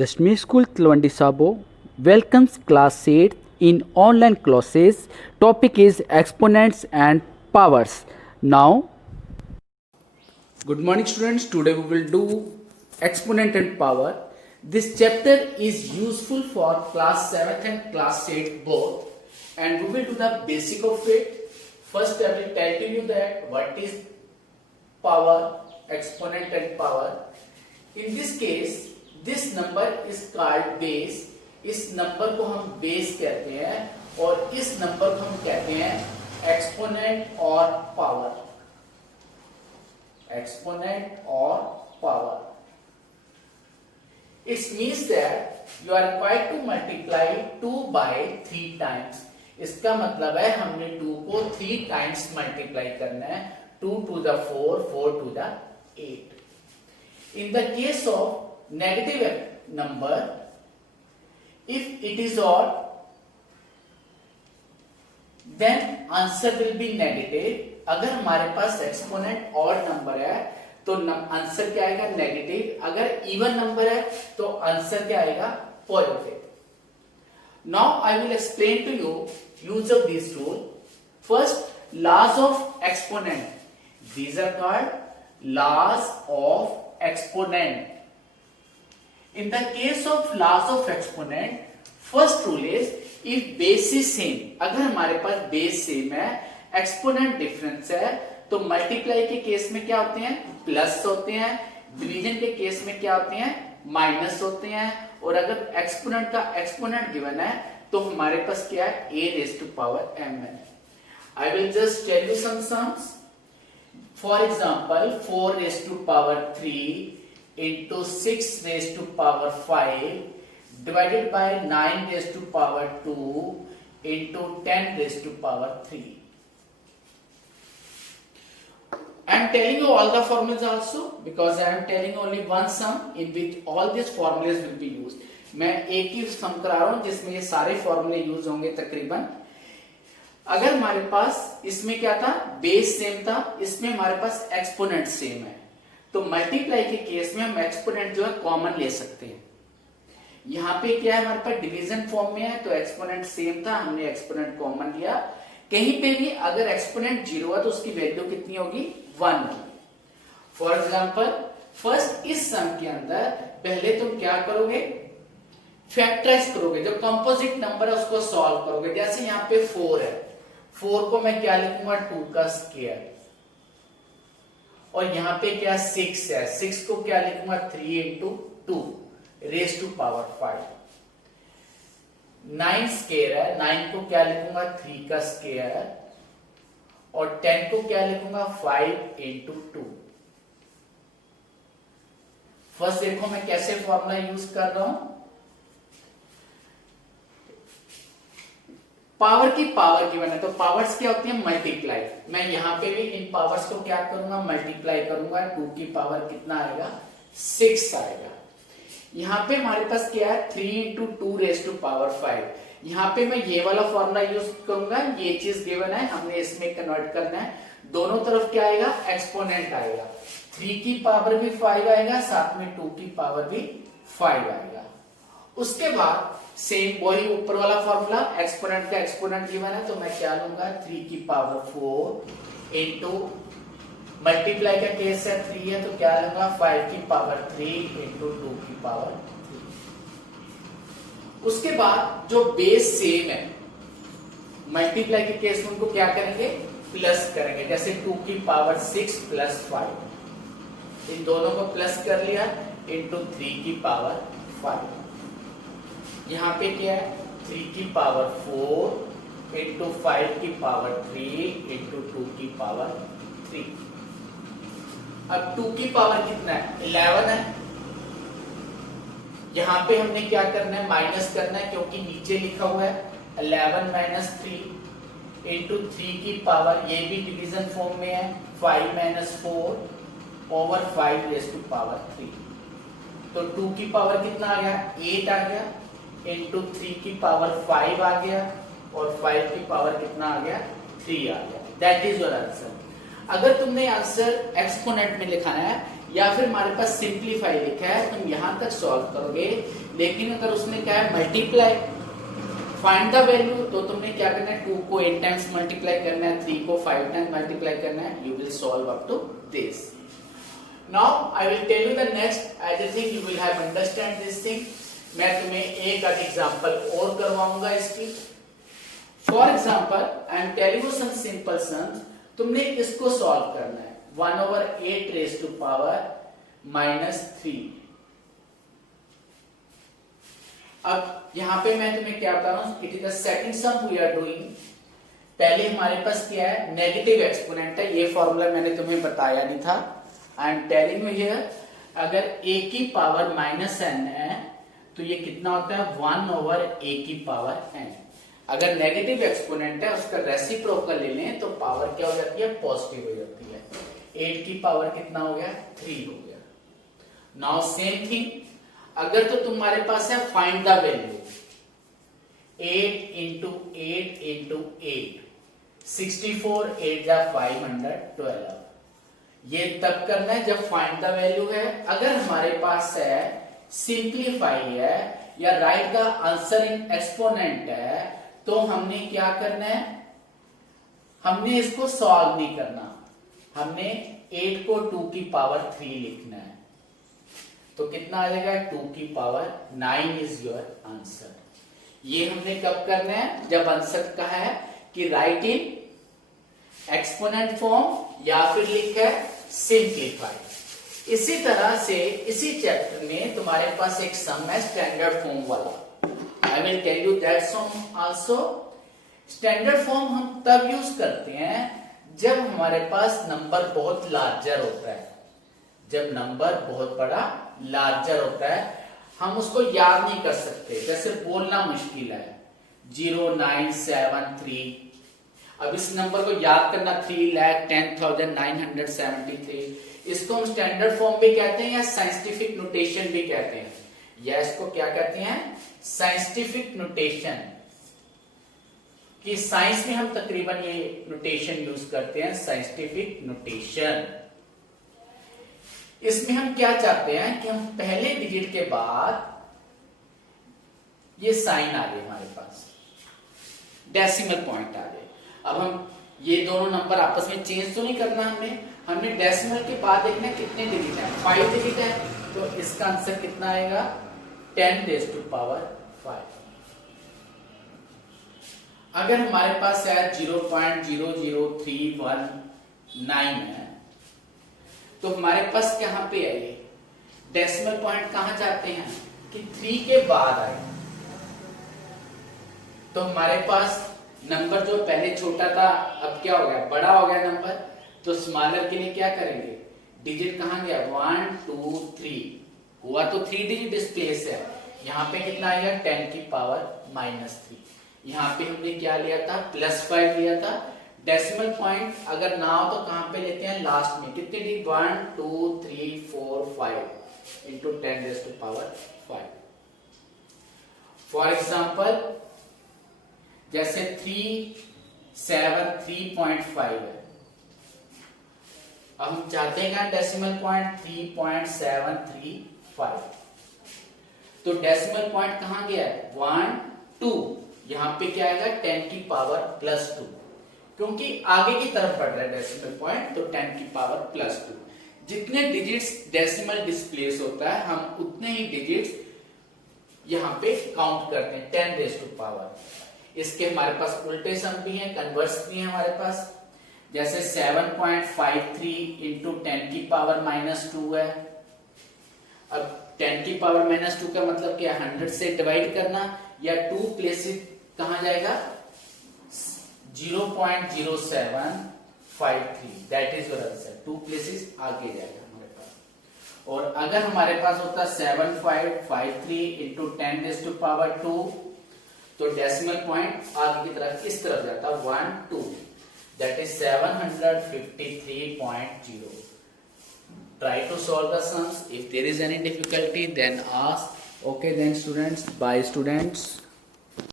The Smith School Tluandi Sabo welcomes class 8 in online classes. Topic is exponents and powers. Now, good morning students. Today we will do exponent and power. This chapter is useful for class 7th and class 8 both, and we will do the basic of it. First I will tell you that what is power, exponent and power. In this case this number is called base. इस number को हम base कहते हैं और इस number को हम कहते हैं एक्सपोनेंट और पावर. एक्सपोनेंट और power. It means that you are required to multiply 2 by 3 times. इसका मतलब है हमने 2 को 3 times multiply करना है. 2 to the 4, 4 to the 8. In the case of negative number, if it is odd, then answer will be negative. अगर हमारे पास exponent odd number है तो आंसर क्या आएगा? नेगेटिव. अगर इवन नंबर है तो आंसर क्या आएगा? Positive. Now I will explain to you use of this rule. First, laws of exponent. These are called laws of exponent. In the case of laws of exponent, first rule is if base is same. अगर हमारे पास base same है, exponent difference है, तो multiply के case में क्या होते हैं? प्लस होते हैं. डिवीजन के केस में क्या होते हैं? माइनस होते हैं. और अगर एक्सपोनेंट का एक्सपोनेंट गिवन है तो हमारे पास क्या है? a raised to power m है. I will just tell you some sums. For example, 4 raised to power 3 into 6 raised to power 5 divided by 9 raised to power 2 into 10 raised to power 3. I am telling you all the formulas also because I am telling only one sum in which all these formulas will be used. मैं एक ही सम करा रहा हूं जिसमें ये सारे फॉर्मूले use होंगे तकरीबन. अगर हमारे पास इसमें क्या था? बेस सेम था, इसमें हमारे पास एक्सपोनेंट सेम है, तो मल्टीप्लाई के केस में हम एक्सपोनेंट जो है कॉमन ले सकते हैं. यहां पे क्या है? हमारे पास डिवीजन फॉर्म में है तो एक्सपोनेंट सेम था, हमने एक्सपोनेंट कॉमन लिया. कहीं पे भी अगर एक्सपोनेंट 0 है तो उसकी वैल्यू कितनी होगी? 1 होगी. फॉर एग्जाम्पल, फर्स्ट इस सम के अंदर पहले तुम क्या करोगे? फैक्टराइज करोगे. जो कंपोजिट नंबर है उसको सॉल्व करोगे. जैसे यहाँ पे 4 है, 4 को मैं क्या लिखूंगा? 2 का स्क्वायर. और यहां पे क्या 6 है, 6 को क्या लिखूंगा? 3 into 2 raised to power 5. 9 square है, 9 को क्या लिखूंगा? 3 का स्क्वायर. और 10 को क्या लिखूंगा? 5 into 2. फर्स्ट देखो मैं कैसे फॉर्मूला यूज कर रहा हूं. पावर की पावर गिवन है तो पावर्स क्या होती है? मल्टीप्लाई. मैं यहां पे भी इन पावर्स को क्या करूंगा? मल्टीप्लाई करूंगा. 2 की पावर कितना आएगा? 6 आएगा. यहां पे हमारे पास क्या है? 3 into 2 raised to power 5. यहां पे मैं ये वाला फॉर्मूला यूज करूंगा. ये चीज गिवन है, हमने इसमें कन्वर्ट करना है. दोनों तरफ क्या आएगा? एक्सपोनेंट आएगा. 3 की पावर भी 5 आएगा, साथ में 2 की पावर भी 5 आएगा. उसके बाद सेम वही ऊपर वाला फॉर्मूला, एक्सपोनेंट का एक्सपोनेंट गिवन है तो मैं क्या लूंगा? 3 की पावर 4 इंटू मल्टीप्लाई का केस है 3 है तो क्या लूंगा? 5 की पावर 3 इंटू 2 की पावर 3. उसके बाद जो बेस सेम है, मल्टीप्लाई के केस में उनको क्या करेंगे? प्लस करेंगे. जैसे 2 की पावर 6 प्लस 5, इन दोनों को प्लस कर लिया इंटू 3 की पावर 5. यहां पे क्या है? 3 की पावर 4 इंटू 5 की पावर 3 इंटू 2 की पावर 3. अब 2 की पावर कितना है? 11 है. यहां पे हमने क्या करना है? माइनस करना है क्योंकि नीचे लिखा हुआ है 11 माइनस 3 इंटू 3 की पावर, ये भी डिवीजन फॉर्म में है, 5 minus 4 over 5 raise to power 3. तो 2 की पावर कितना आ गया? 8 आ गया इंटू 3 की पावर 5 आ गया और 5 की पावर कितना आ गया? 3 आ गया. That is your answer. अगर तुमने आंसर एक्सपोनेंट में लिखाना है या फिर हमारे पास सिंप्लीफाई लिखा है, तुम यहां तक सॉल्व करोगे। लेकिन अगर उसने क्या है मल्टीप्लाई, फाइंड द वैल्यू, तो तुमने क्या करना है 2 को 8 टाइम्स मल्टीप्लाई करना है, 3 को 5 टाइम्स मल्टीप्लाई करना है। You will solve up to this. Now I will tell you the next, I think you will have understand this thing. मैं तुम्हें एक एग्जांपल और करवाऊंगा इसकी। For example I am telling you some simple sums, तुमने इसको solve करना है 1/8 रेज़ टू पावर -3। अब यहां पे मैं तुम्हें क्या बता रहा हूं, it is the second sum we are doing. पहले हमारे पास क्या है नेगेटिव एक्सपोनेंट है, ये फॉर्मूला मैंने तुम्हें बताया नहीं था। आई एम टेलिंग यू हियर, अगर a की पावर -n है तो ये कितना होता है 1/a की पावर n। अगर नेगेटिव एक्सपोनेंट है उसका रेसिप्रोकल ले लें तो पावर क्या हो जाती है पॉजिटिव हो जाती है। 8 की पावर कितना हो गया 3 हो गया। नाउ सेम थिंग, अगर तो तुम्हारे पास है find the value 8 into 8 into 8, 64, 8 जा 512। ये तब करना है जब फाइंड द वैल्यू है। अगर हमारे पास है सिंप्लीफाई है या right the answer in exponent है, तो हमने क्या करना है, हमने इसको सॉल्व नहीं करना, हमने 8 को 2 की पावर 3 लिखना है। तो कितना आ जाएगा 2 की पावर 9 इज योर आंसर। ये हमने कब करना है, जब आंसर का है कि राइट इन एक्सपोनेंट फॉर्म या फिर लिखा है सिंप्लीफाई। इसी तरह से इसी चैप्टर में तुम्हारे पास एक सम है स्टैंडर्ड फॉर्म वाला। I will tell you that sum also. Standard form हम तब यूज करते हैं जब हमारे पास नंबर बहुत लार्जर होता है। जब नंबर बहुत बड़ा लार्जर होता है, हम उसको याद नहीं कर सकते, जैसे बोलना मुश्किल है 0973। अब इस नंबर को याद करना 3,10,973, इसको हम स्टैंडर्ड फॉर्म भी कहते हैं या साइंटिफिक नोटेशन भी कहते हैं, या इसको क्या कहते हैं साइंटिफिक नोटेशन। कि साइंस में हम तकरीबन ये नोटेशन यूज करते हैं साइंटिफिक नोटेशन। इसमें हम क्या चाहते हैं कि हम पहले डिजिट के बाद ये साइन आ गए हमारे पास, डेसिमल पॉइंट आ गए। अब हम ये दोनों नंबर आपस में चेंज तो नहीं करना, हमने डेसिमल के बाद देखना कितने डिजिट है, 5 डिजिट है, तो इसका आंसर कितना आएगा 10 रेज़ टू पावर 5। अगर हमारे पास है 0.00319 है, तो हमारे पास कहां पे है ये डेसिमल पॉइंट कहां जाते हैं कि 3 के बाद आए। तो हमारे पास नंबर जो पहले छोटा था अब क्या हो गया बड़ा हो गया नंबर, तो स्मॉलर के लिए क्या करेंगे, डिजिट कहां गया 1 2 3 हुआ, तो 3 डिजिट डिस्प्लेस है। यहाँ पे कितना आएगा 10 की पावर -3। यहाँ पे हमने क्या लिया था +5 लिया था। डेसिमल पॉइंट अगर ना हो तो कहां पे लेते हैं लास्ट में, कितने digit 1 2 3 4 5 into 10 raise to power 5। For example जैसे 373.5 है, अब हम चाहते हैं डेसिमल पॉइंट 3.735, तो डेसिमल पॉइंट कहां गया है 1 2, यहां पे क्या आएगा 10 की पावर +2, क्योंकि आगे की तरफ बढ़ रहा है डेसिमल पॉइंट, तो 10 की पावर +2। जितने डिजिट्स डेसिमल डिस्प्लेस होता है हम उतने ही डिजिट्स यहां पे काउंट करते हैं 10 रेज़ टू पावर। इसके हमारे पास उल्टे सम भी हैं, कन्वर्स भी हैं हमारे पास, जैसे 7.53 इंटू 10 की पावर -2 है। अब 10 की पावर -2 का मतलब क्या 100 से डिवाइड करना, या 2 प्लेसेस कहां जाएगा 0.0753, that is your answer. 2 places आगे जाएगा हमारे पास। और अगर हमारे पास होता 7.53 इंटू 10 रेज़ टू पावर 2, तो डेसिमल पॉइंट आगे की तरफ इस तरफ जाता 1 2, that is 753.0. Try to solve the sums. If there is any difficulty then ask. Okay then students, bye students.